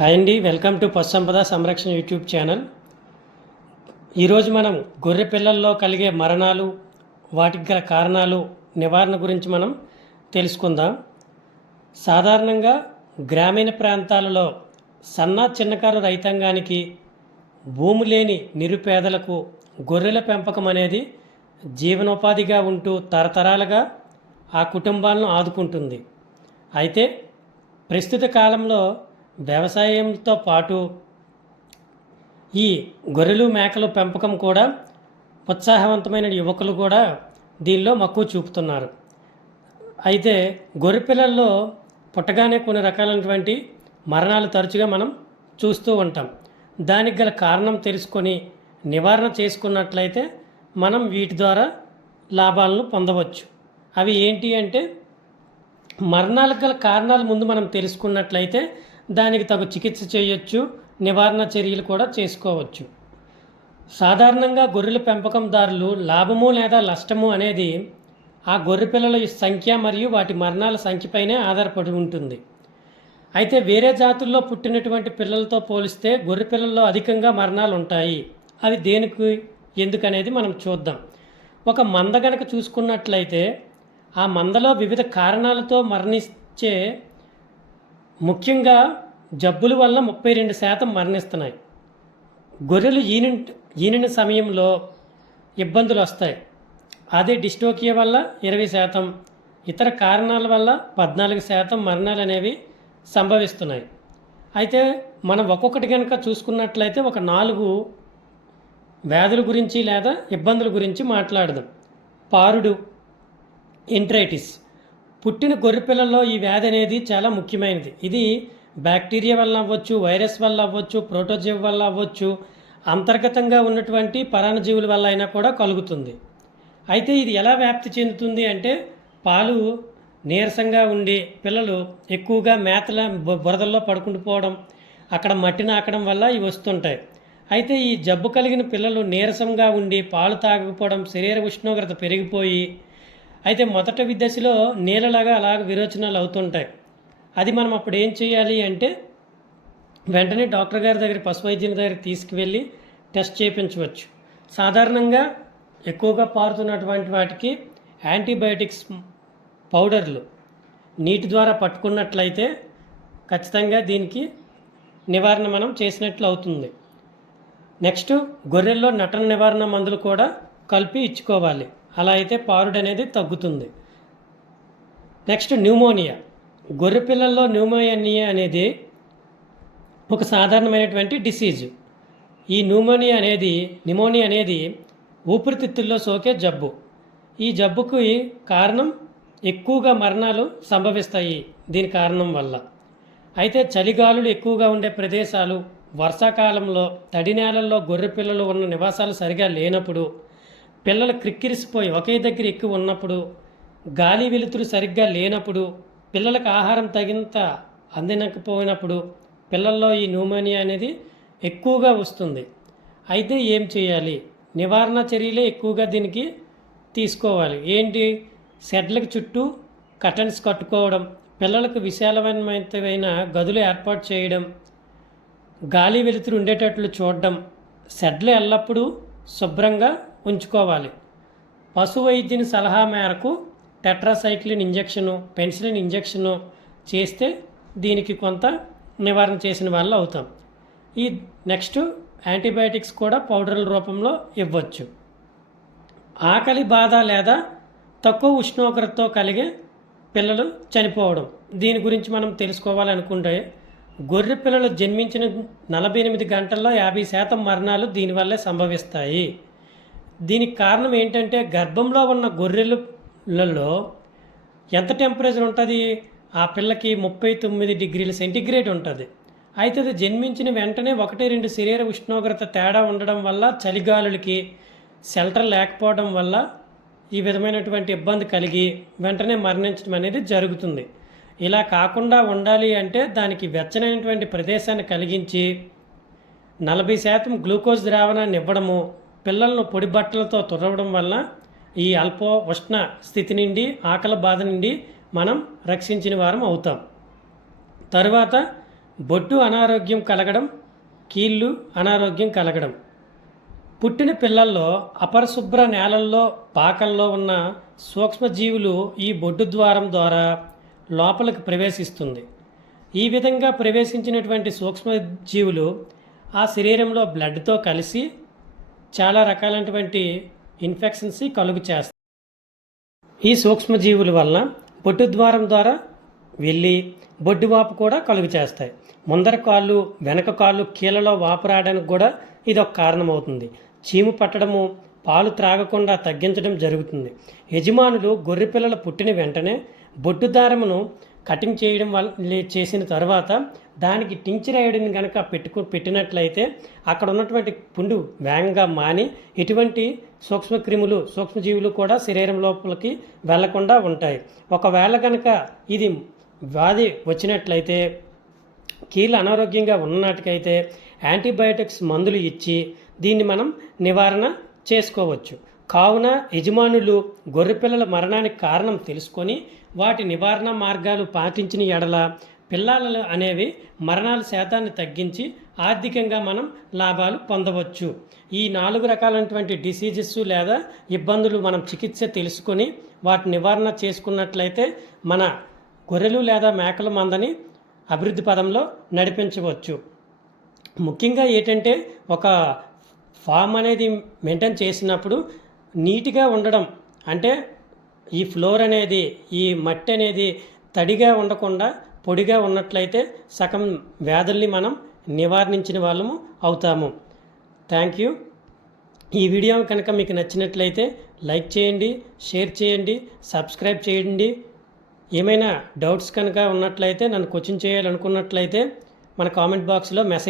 Hi అండి, welcome to పశు సంపద సంరక్షణ యూట్యూబ్ ఛానల్. ఈరోజు మనం గొర్రె పిల్లల్లో కలిగే మరణాలు, వాటికి గల కారణాలు, నివారణ గురించి మనం తెలుసుకుందాం. సాధారణంగా గ్రామీణ ప్రాంతాలలో చిన్నకారు రైతాంగానికి, భూమి లేని నిరుపేదలకు గొర్రెల పెంపకం అనేది జీవనోపాధిగా ఉంటూ తరతరాలుగా ఆ కుటుంబాలను ఆదుకుంటుంది. అయితే ప్రస్తుత కాలంలో వ్యవసాయంతో పాటు ఈ గొర్రెలు మేకల పెంపకం కూడా ఉత్సాహవంతమైన యువకులు కూడా దీనిలో మక్కువ చూపుతున్నారు. అయితే గొర్రె పిల్లల్లో పుట్టగానే కొన్ని రకాలైనటువంటి మరణాలు తరచుగా మనం చూస్తూ ఉంటాం. దానికి గల కారణం తెలుసుకొని నివారణ చేసుకున్నట్లయితే మనం వీటి ద్వారా లాభాలను పొందవచ్చు. అవి ఏంటి అంటే, మరణాలకు గల కారణాలు ముందు మనం తెలుసుకున్నట్లయితే దానికి తగు చికిత్స చేయొచ్చు, నివారణ చర్యలు కూడా చేసుకోవచ్చు. సాధారణంగా గొర్రెల పెంపకందారులు లాభము లేదా నష్టము అనేది ఆ గొర్రె పిల్లల సంఖ్య మరియు వాటి మరణాల సంఖ్యపైనే ఆధారపడి ఉంటుంది. అయితే వేరే జాతుల్లో పుట్టినటువంటి పిల్లలతో పోలిస్తే గొర్రె పిల్లల్లో అధికంగా మరణాలు ఉంటాయి. అవి దేనికి ఎందుకనేది మనం చూద్దాం. ఒక మంద గనక చూసుకున్నట్లయితే ఆ మందలో వివిధ కారణాలతో మరణించే, ముఖ్యంగా జబ్బుల వల్ల 32% మరణిస్తున్నాయి. గొర్రెలు ఈనిన సమయంలో ఇబ్బందులు వస్తాయి. అదే డిస్టోకియా వల్ల 20%, ఇతర కారణాల వల్ల 14% మరణాలు అనేవి సంభవిస్తున్నాయి. అయితే మనం ఒక్కొక్కటి కనుక చూసుకున్నట్లయితే ఒక 4 వ్యాధుల గురించి లేదా ఇబ్బందుల గురించి మాట్లాడదాం. పారుడు, ఎంట్రైటిస్. పుట్టిన గొర్రె పిల్లల్లో ఈ వ్యాధి అనేది చాలా ముఖ్యమైనది. ఇది బ్యాక్టీరియా వల్ల అవ్వచ్చు, వైరస్ వల్ల అవ్వచ్చు, ప్రోటోజోవ్ వల్ల అవ్వచ్చు, అంతర్గతంగా ఉన్నటువంటి పరాన్నజీవుల వల్ల అయినా కూడా కలుగుతుంది. అయితే ఇది ఎలా వ్యాప్తి చెందుతుంది అంటే, పాలు నీరసంగా ఉండి పిల్లలు ఎక్కువగా మేతల బురదల్లో పడుకుండిపోవడం, అక్కడ మట్టి నాకడం వల్ల ఇవి వస్తుంటాయి. అయితే ఈ జబ్బు కలిగిన పిల్లలు నీరసంగా ఉండి పాలు తాగకపోవడం, శరీర ఉష్ణోగ్రత పెరిగిపోయి, అయితే మొదటి దశలో నీళ్ళలాగా అలాగ విరోచనాలు అవుతుంటాయి. అది మనం అప్పుడు ఏం చేయాలి అంటే, వెంటనే డాక్టర్ గారి దగ్గర, పశు వైద్యుని దగ్గరికి తీసుకువెళ్ళి టెస్ట్ చేయించవచ్చు. సాధారణంగా ఎక్కువగా పారుతున్నటువంటి వాటికి యాంటీబయాటిక్స్ పౌడర్లు నీటి ద్వారా పట్టుకున్నట్లయితే ఖచ్చితంగా దీనికి నివారణ మనం చేసినట్లు అవుతుంది. నెక్స్ట్, గొర్రెల్లో నటన నివారణ మందులు కూడా కలిపి ఇచ్చుకోవాలి. అలా అయితే పారుడు అనేది తగ్గుతుంది. Next, pneumonia. గొర్రె పిల్లల్లో న్యూమోనియా అనేది ఒక సాధారణమైనటువంటి డిసీజు. ఈ న్యూమోనియా అనేది ఊపిరితిత్తుల్లో సోకే జబ్బు. ఈ జబ్బుకి కారణం ఎక్కువగా మరణాలు సంభవిస్తాయి దీని కారణం వల్ల. అయితే చలిగాలులు ఎక్కువగా ఉండే ప్రదేశాలు, వర్షాకాలంలో తడి నేలల్లో గొర్రె పిల్లలు ఉన్న నివాసాలు సరిగా లేనప్పుడు, పిల్లలు క్రిక్కిరిసిపోయి ఒకే దగ్గర ఎక్కువ ఉన్నప్పుడు, గాలి వెలుతురు సరిగ్గా లేనప్పుడు, పిల్లలకు ఆహారం తగినంత అందకపోయినప్పుడు పిల్లల్లో ఈ న్యూమోనియా అనేది ఎక్కువగా వస్తుంది. అయితే ఏం చేయాలి? నివారణ చర్యలే ఎక్కువగా దీనికి తీసుకోవాలి. ఏంటి? షెడ్లకు చుట్టూ కర్టన్స్ కట్టుకోవడం, పిల్లలకు విశాలమైన గదులు ఏర్పాటు చేయడం, గాలి వెలుతురు ఉండేటట్లు చూడడం, షెడ్లు ఎల్లప్పుడూ శుభ్రంగా ఉంచుకోవాలి. పశు వైద్యుని సలహా మేరకు టెట్రాసైక్లిన్ ఇంజెక్షను, పెన్సిలిన్ ఇంజెక్షను చేస్తే దీనికి కొంత నివారణ చేసిన వాళ్ళు అవుతాం. ఈ నెక్స్ట్, యాంటీబయాటిక్స్ కూడా పౌడర్ల రూపంలో ఇవ్వచ్చు. ఆకలి బాధ లేదా తక్కువ ఉష్ణోగ్రతతో కలిగే పిల్లలు చనిపోవడం, దీని గురించి మనం తెలుసుకోవాలనుకుంటే, గొర్రె పిల్లలు జన్మించిన 48 గంటల్లో 50% మరణాలు దీనివల్లే సంభవిస్తాయి. దీనికి కారణం ఏంటంటే, గర్భంలో ఉన్న గొర్రెలలో ఎంత టెంపరేచర్ ఉంటుంది? ఆ పిల్లకి 39 డిగ్రీల సెంటిగ్రేడ్ ఉంటుంది. అయితే అది జన్మించిన వెంటనే 1-2 శరీర ఉష్ణోగ్రత తేడా ఉండడం వల్ల, చలిగాలులకి షెల్టర్ లేకపోవడం వల్ల ఈ విధమైనటువంటి ఇబ్బంది కలిగి వెంటనే మరణించడం అనేది జరుగుతుంది. ఇలా కాకుండా ఉండాలి అంటే దానికి వెచ్చనైనటువంటి ప్రదేశాన్ని కలిగించి 40% గ్లూకోజ్ ద్రావణాన్ని ఇవ్వడము, పిల్లలను పొడి బట్టలతో తుడవడం వల్ల ఈ అల్ప ఉష్ణ స్థితి నుండి, ఆకలి బాధ నుండి మనం రక్షించిన వారం అవుతాం. తరువాత బొడ్డు అనారోగ్యం కలగడం, కీళ్ళు అనారోగ్యం కలగడం. పుట్టిన పిల్లల్లో అపరిశుభ్ర నేలల్లో పాకల్లో ఉన్న సూక్ష్మజీవులు ఈ బొడ్డు ద్వారం ద్వారా లోపలికి ప్రవేశిస్తుంది. ఈ విధంగా ప్రవేశించినటువంటి సూక్ష్మజీవులు ఆ శరీరంలో బ్లడ్తో కలిసి చాలా రకాలైనటువంటి ఇన్ఫెక్షన్స్ కలుగు చేస్తాయి. ఈ సూక్ష్మజీవుల వలన బొడ్డు ద్వారం ద్వారా వెళ్ళి బొడ్డు వాపు కూడా కలుగు చేస్తాయి. ముందర కాళ్ళు, వెనక కాళ్ళు, కీళ్ళలో వాపు రావడానికి కూడా ఇది ఒక కారణమవుతుంది. చీము పట్టడము, పాలు త్రాగకుండా తగ్గించడం జరుగుతుంది. యజమానులు గొర్రెపిల్లలు పుట్టిన వెంటనే బొడ్డు దారమును కటింగ్ చేయడం వల్ల చేసిన తర్వాత దానికి టించర్ ఐడిని కనుక పెట్టినట్లయితే అక్కడ ఉన్నటువంటి పుండు వేగంగా మాని ఎటువంటి సూక్ష్మక్రిములు, సూక్ష్మజీవులు కూడా శరీరం లోపలికి వెళ్లకుండా ఉంటాయి. ఒకవేళ కనుక ఇది వ్యాధి వచ్చినట్లయితే, కీళ్ళు అనారోగ్యంగా ఉన్నట్టుకైతే యాంటీబయాటిక్స్ మందులు ఇచ్చి దీన్ని మనం నివారణ చేసుకోవచ్చు. కావున యజమానులు గొర్రెపిల్లల మరణానికి కారణం తెలుసుకొని వాటి నివారణ మార్గాలు పాటించిన ఎడల పిల్లలు అనేవి మరణాల శాతాన్ని తగ్గించి ఆర్థికంగా మనం లాభాలు పొందవచ్చు. ఈ 4 రకాలైనటువంటి డిసీజెస్ లేదా ఇబ్బందులు మనం చికిత్స తెలుసుకొని వాటి నివారణ చేసుకున్నట్లయితే మన గొర్రెలు లేదా మేకల మందని అభివృద్ధి పదంలో నడిపించవచ్చు. ముఖ్యంగా ఏంటంటే ఒక ఫామ్ అనేది మెయింటైన్ చేసినప్పుడు నీట్గా ఉండడం, అంటే ఈ ఫ్లోర్ అనేది, ఈ మట్టి అనేది తడిగా ఉండకుండా పొడిగా ఉన్నట్లయితే సగం వ్యాధుల్ని మనం నివారించిన వాళ్ళము అవుతాము. Thank you. ఈ వీడియో కనుక మీకు నచ్చినట్లయితే లైక్ చేయండి, షేర్ చేయండి, సబ్స్క్రైబ్ చేయండి. ఏమైనా డౌట్స్ కనుక ఉన్నట్లయితే, నన్ను క్వశ్చన్ చేయాలనుకున్నట్లయితే మన కామెంట్ బాక్స్లో మెసేజ్